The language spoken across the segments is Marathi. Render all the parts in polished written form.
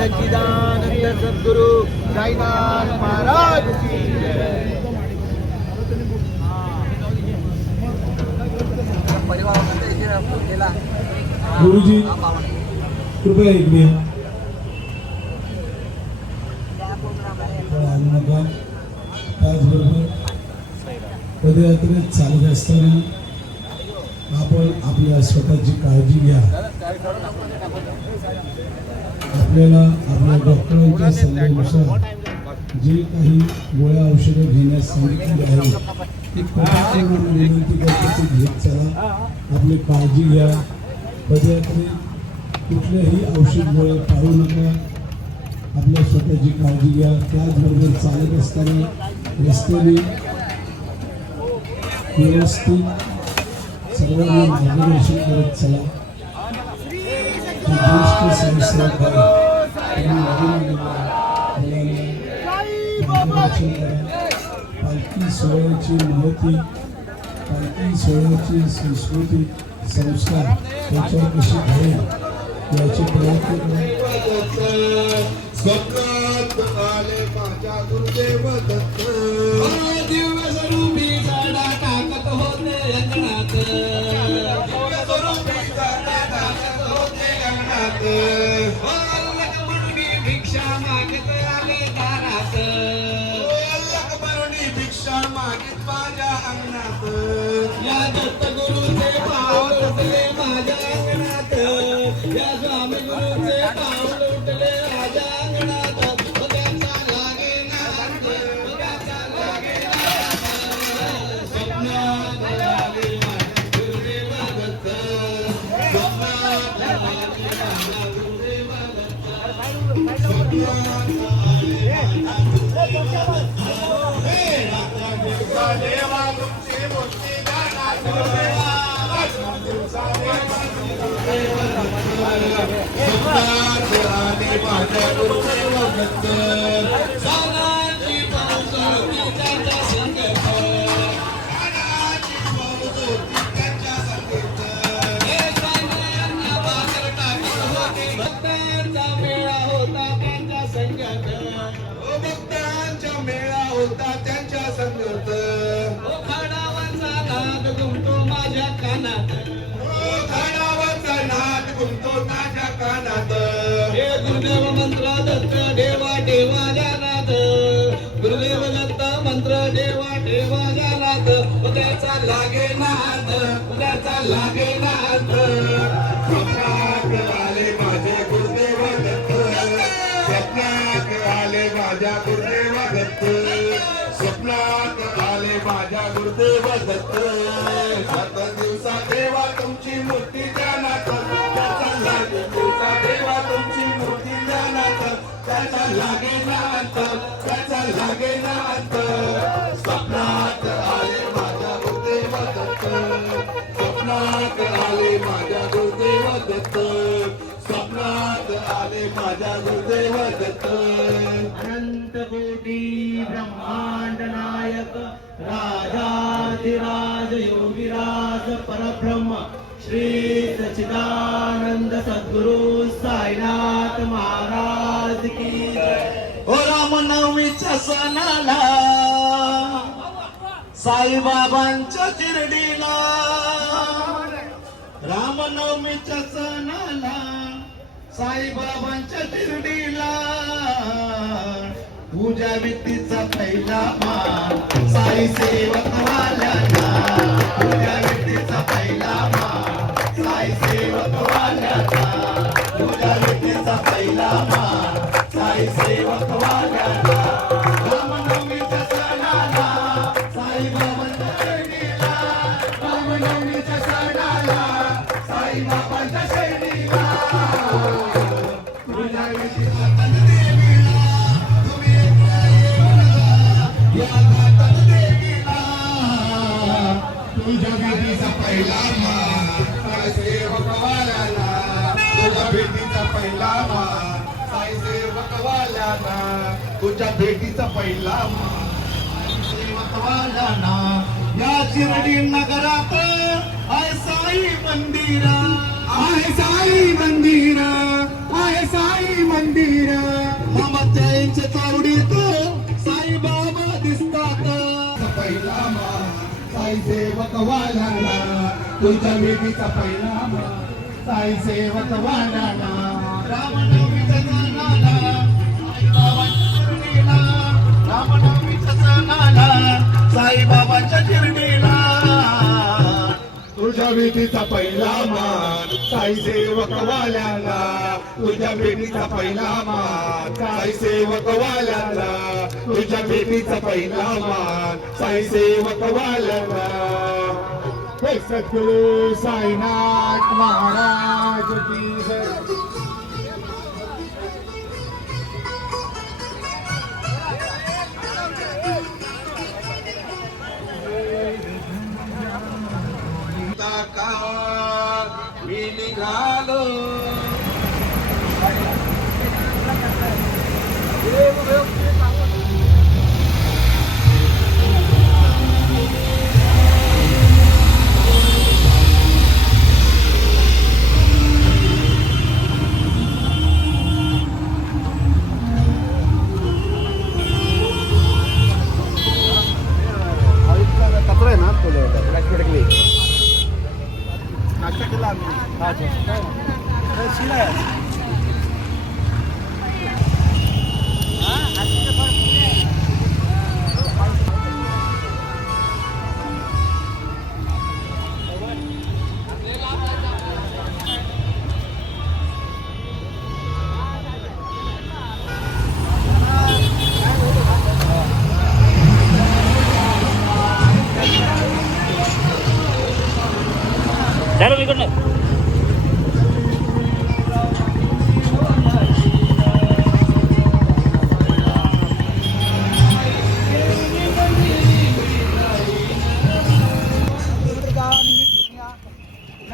सच्चिदानंद सद्गुरु साईनाथ महाराज की गुरुजी कृपया इकडे त्याचबरोबर पदयात्रेत चालत असताना आपण आपल्या स्वतःची काळजी घ्या. आपल्याला आपल्या डॉक्टरांच्या सल्ल्यानुसार जे काही गोळ्या औषधं घेण्यास सांगितले आहे ती प्रत्येकाने विनंती करतो ते घेत चला. आपली काळजी घ्या. पदयात्रेत कुठल्याही औषध गोळ्या पाळू नका. आपल्या स्वतःची काळजी घ्या. त्याचबरोबर चालत असताना रस्त्याने व्यवस्थित सर्वांनी मार्गदर्शन करत चला. ज्येष्ठ संस्कार पालखी सोहळ्याची महती, पालखी सोहळ्याची संस्कृती, संस्कार त्याच्यावर कशी घडेल याचे प्रयत्न करा. स्वप्नात आले माझ्या गुरुदेव दत्त, दिव्य स्वरूपी झाडा टाकत होते अंगणात, दिव्य स्वरूपी झाडा टाकत होते अंगणात, लखमणी भिक्षा मागत आले दारात, लखमणी भिक्षा मागित माझ्या अंगणात, या दत्त गुरुचे पाऊल उठले माझ्या अंगणात, या स्वामी गुरुचे पाऊल उठले माझ्या अंगणात, त्याचा लागे नाथ, त्याचा लागे नाथ, स्वप्नात आले माझ्या गुरुदेव दत्त, स्वप्नात आले माझ्या गुरुदेव दत्त, स्वप्नात आले देवा तुमची मूर्ती जाणार गुरुदेवा, दिवसा देवा आले माझ्या गुरुदेव दत्त, सानाची पावसाळी त्यांच्या संगत, सानाची पावसाळी त्यांच्या संगत, हे सान्यांना बाहेर टाकत होते, भक्तांचा मेळा होता त्यांच्या संगत, ओ भक्तांच्या मेळा होता त्यांच्या संगत, ओ खाडावांचा नाद घुमतो माझ्या कानात, घुमतो ताज्या कानात. हे गुरुदेव मंत्र दत्त देवा देवा जानात, गुरुदेव दत्त मंत्र देवा देवा जानात, उद्याचा लागे नाद, उद्याचा लागे नाद. स्वप्नात आले माझे गुरुदेव दत्त, स्वप्नात आले माझ्या गुरुदेव दत्त, स्वप्नात आले माझ्या गुरुदेव दत्त. 7 दिवसा देवा तुमची मूर्ती ध्यानात, त्याचा लागे दिवसा देवा तुमची मूर्ती ध्यानात, त्याचा लागे नात, त्याचा लागे नात. स्वप्नात आले माझ्या गुरुदेव दत्त, स्वप्नात आले माझ्या गुरुदेव दत्त, स्वप्नात आले माझ्या गुरुदेव दत्त. अनंत कोटी ब्रह्मांड नायक राजाधिराज योगीराज परब्रह्म श्री सच्चिदानंद सद्गुरु साईनाथ महाराज की जय. ओ रामनवमीच्या सणाला साईबाबांच्या शिर्डीला, रामनवमीच्या सणाला साईबाबांच्या शिर्डीला, पूजा विधीचा पहिला मान साई सेवक वाल्यांना, पूजा विधीचा पहिला मान साई सेवक वाल्यांना, पूजा विधीचा पहिला मान साई सेवक वाल्यांना. रामनवमीच्या सणाला साईबाबांच्या शिर्डीला, रामनवमीच्या सणाला साईबाबांच्या शिर्डीला, पूजा विधीचा देवीला तुम्ही एकदा येऊन जा, या घाटात देवीला. तुझ्या भेटीचा पहिला मान साई सेवक वाल्यांना, तुझ्या भेटीचा पहिला मान साई सेवक वाल्यांना, तुझ्या भेटीचा पहिला मान साई सेवक वाल्यांना. या शिर्डी नगरात आहे साई मंदिर, आहे साई मंदिर, आहे साई मंदिर. ममत्यांच्या तावडीत साईबाबा दिसतात. पहिला मान साई सेवक वाल्यांना, तुझ्या भेटीचा पहिला मान साई सेवक वाल्यांना. रामनवमीच्या सणाला साईबाबांच्या शिर्डीला, रामनवमीच्या सणाला साईबाबांच्या शिर्डीला, तुझ्या भेटीचा पहिला मान साई सेवक वाल्यांना, तुझ्या भेटीचा पहिला मान साई सेवक वाल्यांना, तुझ्या भेटीचा पहिला मान साई सेवक वाल्यांना. हे सद्गुरु साईनाथ महाराज की जय. मी निघालो कचरा आहे ना तो नाश्ता केला आम्ही. शिला आहे. चलो इकडनं.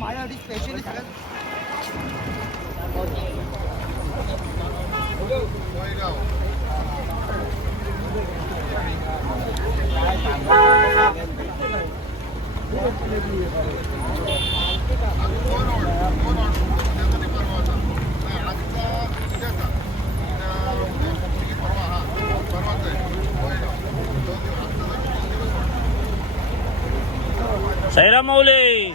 माझ्यासाठी स्पेशली सगळ्यात साईराम माऊली.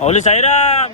माऊली साईराम.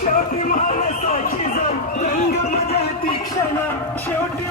शेवटी माणसाची जर रंग बदलती क्षण शेवटी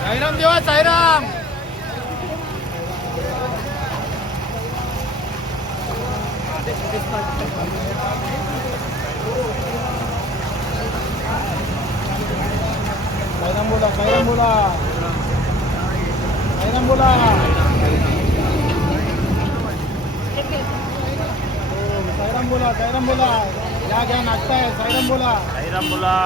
साईराम देवा साईराम. साईराम बोला साईराम बोला साईराम बोला. साईराम बोला साईराम बोला. या घ्या नाश्ता आहे. साईराम बोला साईराम बोला.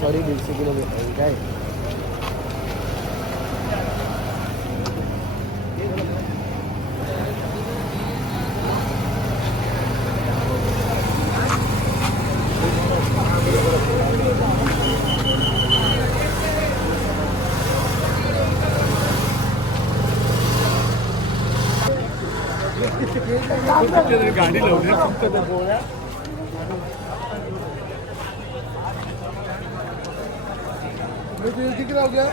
सॉरी 150 किलोमीटर काय. गाडी लावली फक्त त्या गोळ्या. किती लाव गया.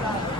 Thank you.